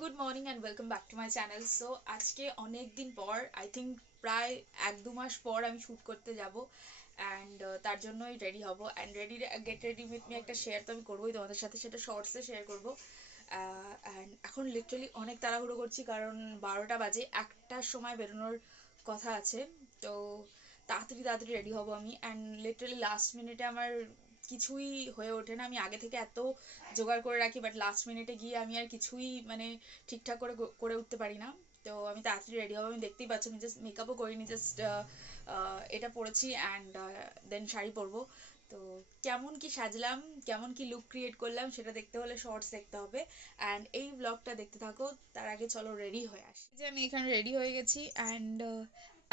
Good morning and welcome back to my channel. So আজকে অনেক দিন পর, আই থিঙ্ক প্রায় 1-2 মাস পর আমি শ্যুট করতে যাব অ্যান্ড তার জন্যই রেডি হব and get ready with me একটা শেয়ার তো আমি করবোই তোমাদের সাথে, সেটা শর্টসে শেয়ার করবো। অ্যান্ড এখন লিটারালি অনেক তাড়াহুড়ো করছি কারণ 12টা বাজে, 1টার সময় বেরোনোর কথা আছে। তো তাড়াতাড়ি তাড়াতাড়ি রেডি হব আমি, অ্যান্ড লিটারালি লাস্ট মিনিটে আমার কিছুই হয়ে ওঠে না। আমি আগে থেকে এত জোগাড় করে রাখি, বাট লাস্ট মিনিটে গিয়ে আমি আর কিছুই মানে ঠিকঠাক করে করে উঠতে পারি না। তো আমি তাড়াতাড়ি রেডি হবো। আমি দেখতেই পাচ্ছ আমি জাস্ট মেকআপও করিনি, জাস্ট এটা পরেছি অ্যান্ড দেন শাড়ি পরবো। তো কেমন কি সাজলাম, কেমন কি লুক ক্রিয়েট করলাম সেটা দেখতে হলে শর্টস দেখতে হবে অ্যান্ড এই ব্লগটা দেখতে থাকো। তার আগে চলো রেডি হয়ে আসি। যে আমি এখানে রেডি হয়ে গেছি অ্যান্ড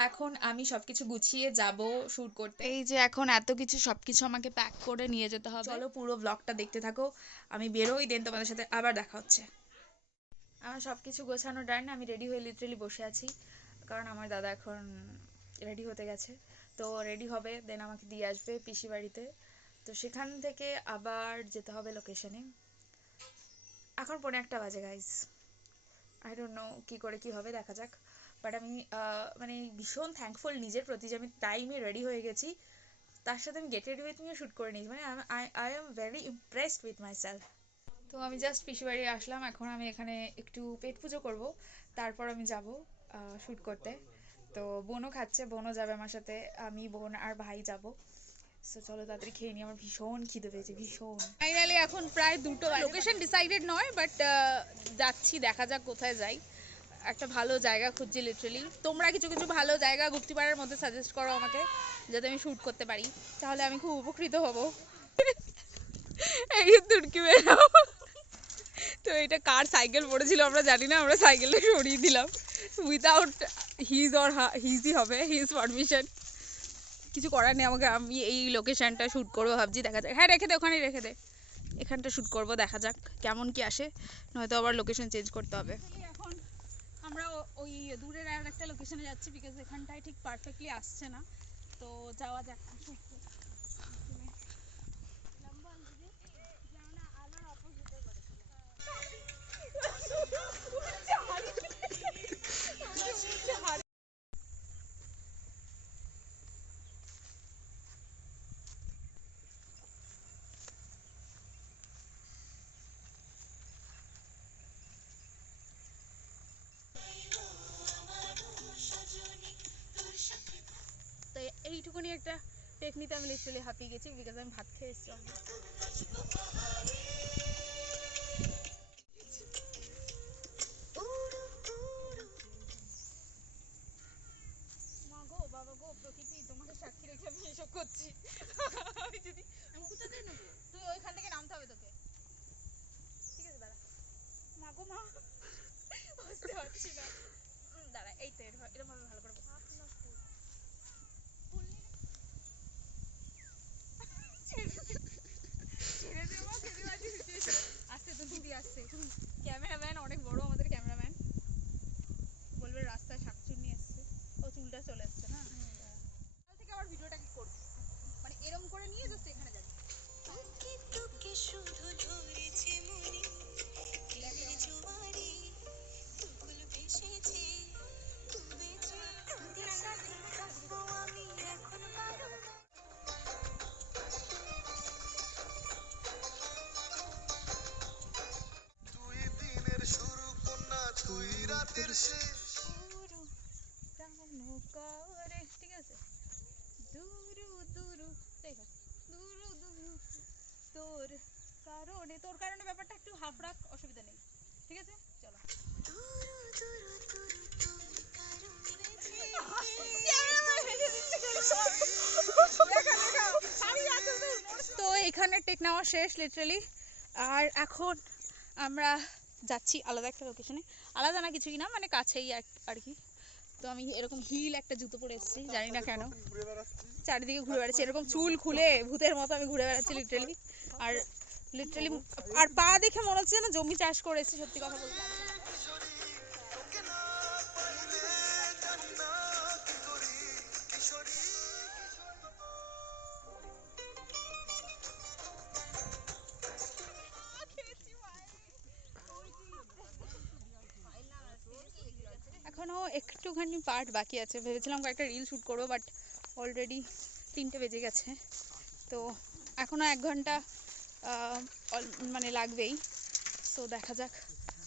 এখন আমি সবকিছু গুছিয়ে যাব শ্যুট করতে। এই যে এখন এত কিছু সবকিছু আমাকে প্যাক করে নিয়ে যেতে হবে। চলো পুরো ব্লগটা দেখতে থাকো, আমি বেরোই, দেন তোমাদের সাথে আবার দেখা হচ্ছে। আমার সব কিছু গোছানো ডান, আমি রেডি হয়ে লিটারেলি বসে আছি কারণ আমার দাদা এখন রেডি হতে গেছে। তো রেডি হবে, দেন আমাকে দিয়ে আসবে পিসি বাড়িতে। তো সেখান থেকে আবার যেতে হবে লোকেশনে। এখন 1:45 বাজে গাইজ। আই ডোন্ট নো কী করে কী হবে, দেখা যাক। বাট আমি মানে ভীষণ থ্যাঙ্কফুল নিজের প্রতি যে আমি টাইমে রেডি হয়ে গেছি, তার সাথে আমি get ready with me shoot করে নিয়েছি। মানে I am very impressed with my myself আমি জাস্ট পিসি বাড়ি আসলাম, এখন আমি এখানে একটু পেট পুজো করব, তারপর আমি যাব শ্যুট করতে। তো বোনও খাচ্ছে, বোনও যাবে আমার সাথে, আমি বোন আর ভাই যাব। সো চলো তাড়াতাড়ি খেয়ে নিই, আমার ভীষণ খিদে পেয়েছে, ভীষণ। ফাইনালি এখন প্রায় 2টো, লোকেশন ডিসাইডেড নয় বাট যাচ্ছি, দেখা যাক কোথায় যাই। একটা ভালো জায়গা খুঁজছি লিটারালি। তোমরা কিছু কিছু ভালো জায়গা গুপ্তিপাড়ার মধ্যে সাজেস্ট করো আমাকে, যাতে আমি শ্যুট করতে পারি, তাহলে আমি খুব উপকৃত হব। এই তুর্কি বেরাও। তো এটা কার সাইকেল পড়েছিল আমরা জানি না, আমরা সাইকেলটা সরিয়ে দিলাম উইদাউট হিজই হবে, হিজ পারমিশন। কিছু করার নেই, আমাকে আমি এই লোকেশনটা শ্যুট করবো ভাবছি, দেখা যাক। হ্যাঁ রেখে দে, ওখানেই রেখে দে, এখানটা শ্যুট করবো, দেখা যাক কেমন কি আসে, নয়তো আবার লোকেশন চেঞ্জ করতে হবে। এখন আমরা ওই দূরের আর একটা লোকেশনে যাচ্ছি বিকজ এখানটায় ঠিক পারফেক্টলি আসছে না। তো যাওয়া যাক। তো এইটুকুনি একটা টেকনিতে আমি লিটারালি হাঁপিয়ে গেছি বিকজ আমি ভাত খেয়ে এসেছি। মা গো, বাবা গো, প্রকৃতি তোমাকে সাক্ষী রেখে আমি এসব করছি। আমি কোথা থেকে নেবো? তুই ওইখান থেকে নামতে হবে তোকে। ঠিক আছে দাঁড়া। মা গো মা, বুঝতে পারছি না। দাঁড়া, এই তো এরকম ভাবে ভালো করে আসছে তো দিদি, আসছে। ক্যামেরাম্যান অনেক বড়, আমাদের ক্যামেরাম্যান বলবে রাস্তায় শাকচুন্নি এসছে। ও চুলটা চলে এসছে না, কাল থেকে আবার ভিডিওটা কি করবি, মানে এরম করে নিয়ে জাস্ট এখানে যাবি। তোকে শুধু ধরেছে মনে জোয়ারে তুকুল ভেসেছে ডুবেছে তোদের সাথে থাকবো আমি এখন পারো। তুই দিনের শুরু কন্যা, তুই রাতের শেষ। করে ঠিক আছে, দুরু দুরু দেখা, দুরু দুরু তোর কারণে, তোর কারণে ব্যাপারটা একটু হাফ রাখ, অসুবিধা নেই, ঠিক আছে চলো। তো এখানে টেক নেওয়া শেষ লিটারালি, আর এখন আমরা যাচ্ছি আলাদা একটা লোকেশনে। আলাদা না কিছুই না, মানে কাছেই আর কি। তো আমি এরকম হিল একটা জুতো পরে এসেছি, জানি না কেন, চারিদিকে ঘুরে বেড়াচ্ছি এরকম চুল খুলে ভূতের মতো, আমি ঘুরে বেড়াচ্ছি লিটারালি। আর লিটারালি আর পা দেখে মনে হচ্ছে না জমি চাষ করেছি, সত্যি কথা বলতে। এখনও একটুখানি পার্ট বাকি আছে, ভেবেছিলাম কয়েকটা রিল শ্যুট করবো, বাট অলরেডি 3টে বেজে গেছে। তো এখনও 1 ঘন্টা মানে লাগবেই। সো দেখা যাক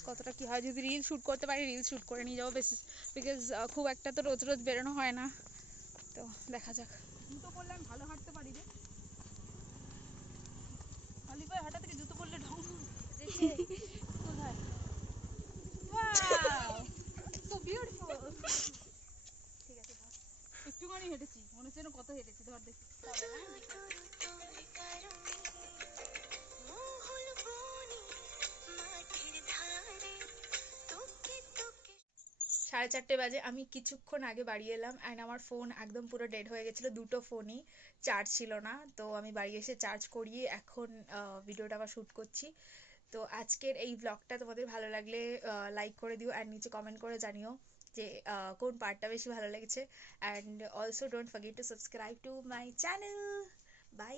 কতটা কী হয়। যদি রিল শ্যুট করতে পারি রিল শ্যুট করে নিয়ে যাবো, বিকজ খুব একটা তো রোজ রোজ বেরোনো হয় না। তো দেখা যাক। জুতো পরলে আমি ভালো হাঁটতে পারি রে। খালি পায়ে হাঁটা থেকে জুতো পরলে ঢং কোথায়? Wow, so beautiful. ঠিক আছে, ধর। একটুখানি হেঁটেছি, মনে হচ্ছে যেন কত হেঁটেছি। ধর দেখি। 4:30 বাজে। আমি কিছুক্ষণ আগে বাড়ি এলাম অ্যান্ড আমার ফোন একদম পুরো ডেড হয়ে গেছিলো, দুটো ফোনই চার্জ ছিল না। তো আমি বাড়ি এসে চার্জ করিয়ে এখন ভিডিওটা আবার শ্যুট করছি। তো আজকের এই ব্লগটা তোমাদের ভালো লাগলে লাইক করে দিও অ্যান্ড নিচে কমেন্ট করে জানিও যে কোন পার্টটা বেশি ভালো লেগেছে। And also don't forget to subscribe to my channel. By.